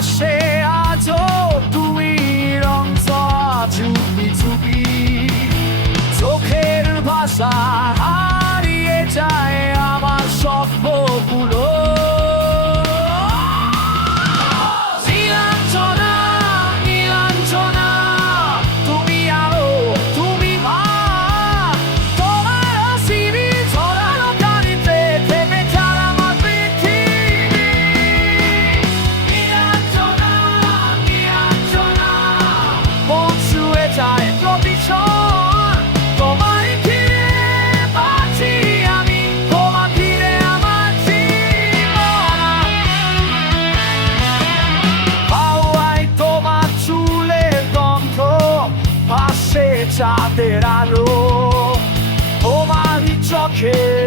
I say yeah.